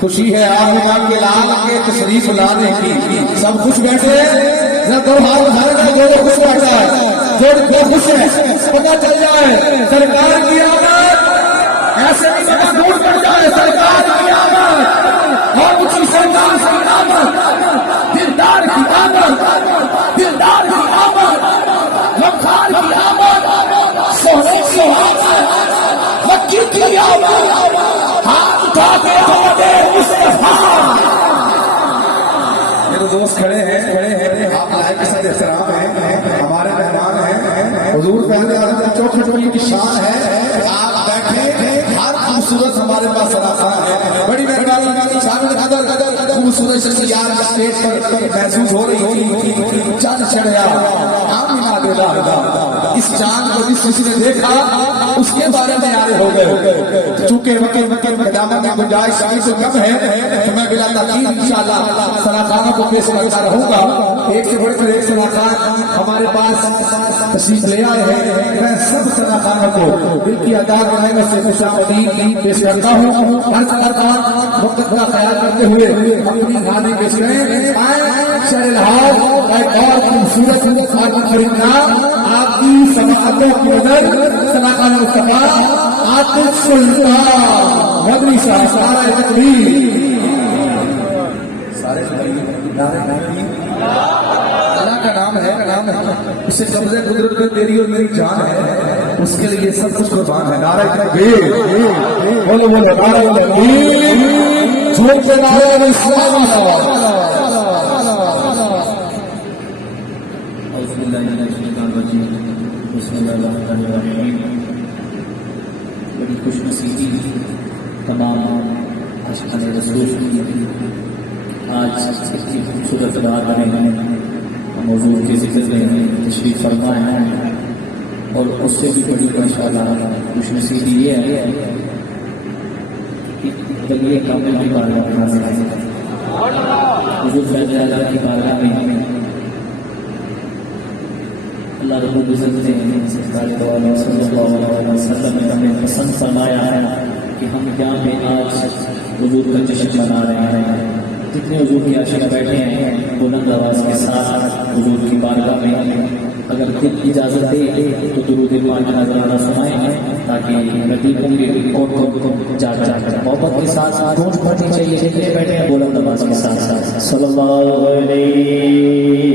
खुशी है आमिना के लाल के तशरीफ लाने की। सब खुश बैठे, दो हाथ उठाए, जोड़े खुश बैठा है, जोड़ खुश है, पता चल जाए सरकार की आमद, ऐसे भी पता दूर कर जाए सरकार की आमद, और ऊंची सरकार की आमद, दिलदार की आमद, दिलदार की आमद, गमखार की आमद, सोने की आमद, मक्की की आमद, हाथ उठा के मेरे दोस्त खड़े हैं, आप लाइक के साथ एहतराम है, हमारे मेहमान हैं, हुजूर पहले आदम चौखट की शान है, आप बैठे, हर खूबसूरत हमारे पास सराफा है, बड़ी मेहरबानी, शामिल कदर खूबसूरत शख्सियत स्टेज पर महसूस हो रही होगी, चांद चढ़ा आमिना देदा, इस चांद को जिस किसी ने देखा उसके बारे में याद हो गए, चूंकि वक्त कदामत की गुंजाइश से कम है, तो मैं बिला ताकीद इंशाअल्लाह सलाखाना को पेश करता रहूंगा। एक से बढ़कर एक सलाखान हमारे पास तशरीफ ले आए हैं, मैं सब सलाखानों को दिल की अदा बनाने से खुशामदीद पेश करता हूँ। हर सलाखान वक्त का ख्याल करते हुए अपनी गाने पेश करें। एक और खूबसूरत खरीदना आपकी समाअतों की नजर सलाखाना मुस्तफा आतिफ सुल्तान मदनी साहब सारा तकबीर सारे अल्लाह का नाम है, उससे कब्जे कुदरत में तेरी और मेरी जान है, उसके लिए सब कुछ कुर्बान है। नारा तकबीर, बोलो बोलो नारा तकबीर, झूठ के नारे इस्लाम। बड़ी खुशनसीबी तमाम आशिकाने रसूल की आज इतनी खूबसूरत बात बने हम हुजूर के जिक्र में तशरीफ फरमाए हैं, और उससे भी बड़ी माशाअल्लाह खुशनसीबी ये है कि बलिए कामिल की बारगाह में हाजिर है, हुजूर फैज़ की बारगाह में अल्लाह रब्बुल इज़्ज़त ने सल्लल्लाहु अलैहि वसल्लम ने हमें पसंद फरमाया है कि हम यहाँ पे आज हुजूर का जश्न मना रहे हैं। जितने हुजूर की आशिक बैठे हैं बुलंद आवाज के साथ हुजूर की बारगाह में अगर दिल इजाजत दे तो दुरूद पाक का नज़राना सुनाएंगे, ताकि रतीबों के कौन जाकर मोहब्बत के साथ गूंज पड़नी चाहिए। जितने बैठे हैं बुलंद आवाज के साथ सल्लल्लाहु अलैहि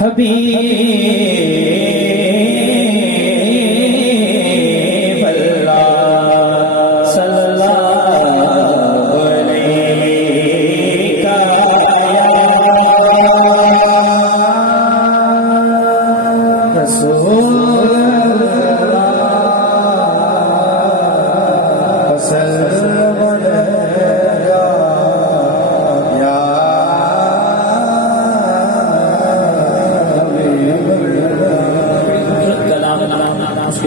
हबीब अल्लाह सल्लल्लाहु अलैहि का रसूल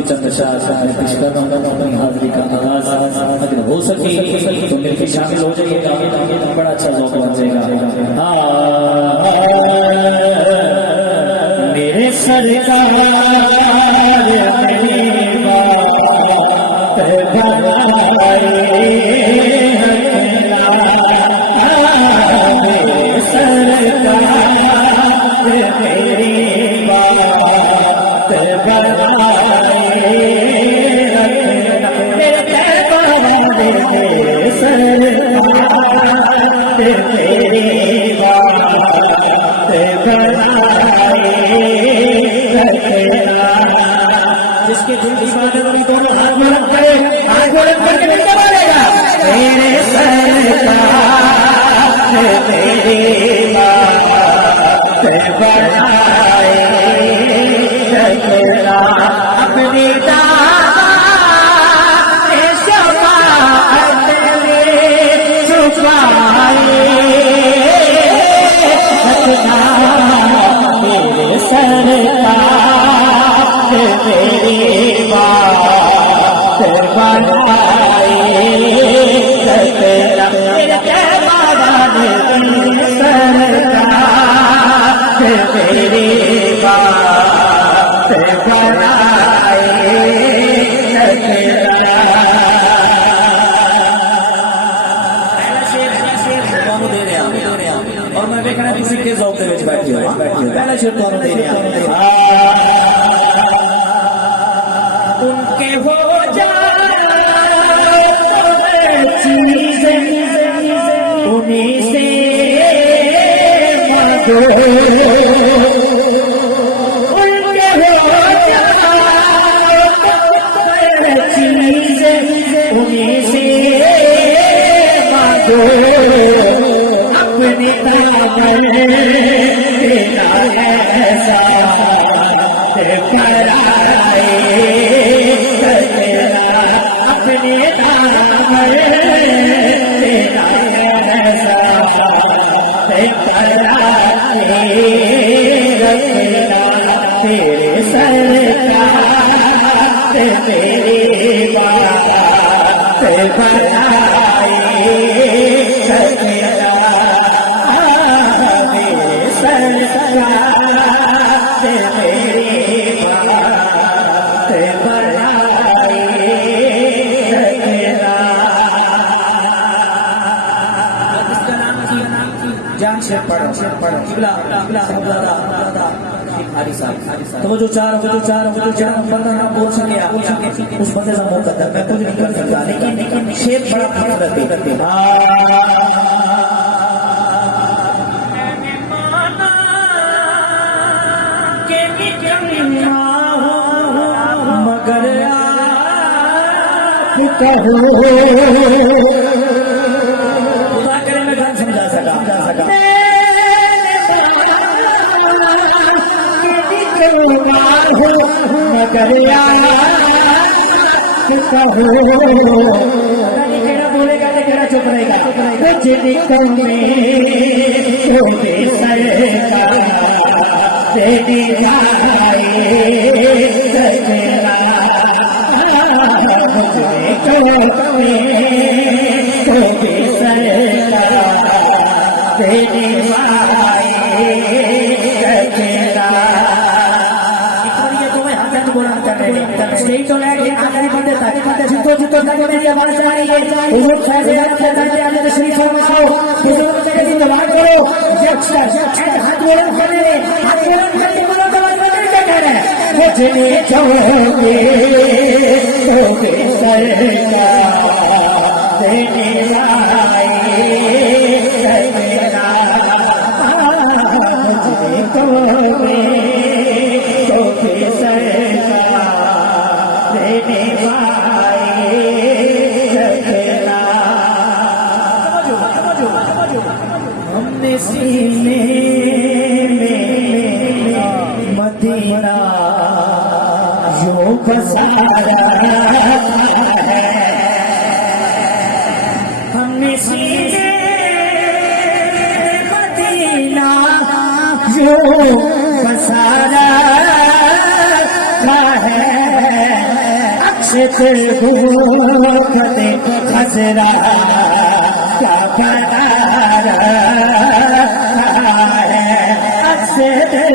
चंद शाह पेश कर रहा हूँ अपनी हाजिरी का आगाज अगर हो सके तो मेरे भी शामिल हो जाइएगा, बड़ा अच्छा मौका बन जाएगा। मेरे सरकार जिसके दिल की बात है दोनों हाथ में रख करे, हाथ में रख करके नहीं मारेगा। मेरे सरकार तेरी बात बढ़ाए रखना अपनी दात शफाअत में छुपाए रखना मेरे सरकार तेरी बात बढ़ाए रखना मेरे सरकार तेरी बात बढ़ाए रखना। और मैं देखना किसी के ज़ौक़ दे विच बैठी हूं, पहला शेर तुहानू दे रहा उनके हो जाए चीज़ें उन्हीं से मांगो, उनके हो जाए चीज़ें उन्हीं से मांगो, अपनी ताकत देना ऐसा कराए रखना, अपनी ताकत देना ऐसा कराए रखना तेरे सरकार तेरी बात बढ़ाए रखना सरकार तेरी बात बढ़ाए रखना। जान से पढ़ो किबला तो जो चार बंदा ना बोल सके उस बंदे का मुकद्दर मैं कुछ नहीं कर सकता, लेकिन शेर बड़ा फर्क है। मगर कहो खुदा करे मैं गान समझा सका मगर कहो बोलेगा तो केड़ा चुप रहेगा कुछ निकल में तेरी जाए सजना तेरी स्टेज तो लगे आखिरी बंदे तक जितो जितो तक मेरी आवाज आ रही है हुजूर साहब के आगे तशरीफ फरमाओ, हुजूर के इंतजार करो। हाथ बुलंद करके बोलो तो मुझे छोड़े तोगे सरकार देने आए मुझे छोड़े मदीना यूं बसाया है हमने सीने मदीना यूं बसाया है अक्सर गुफते खजरा क्या बना रहा है अक्सर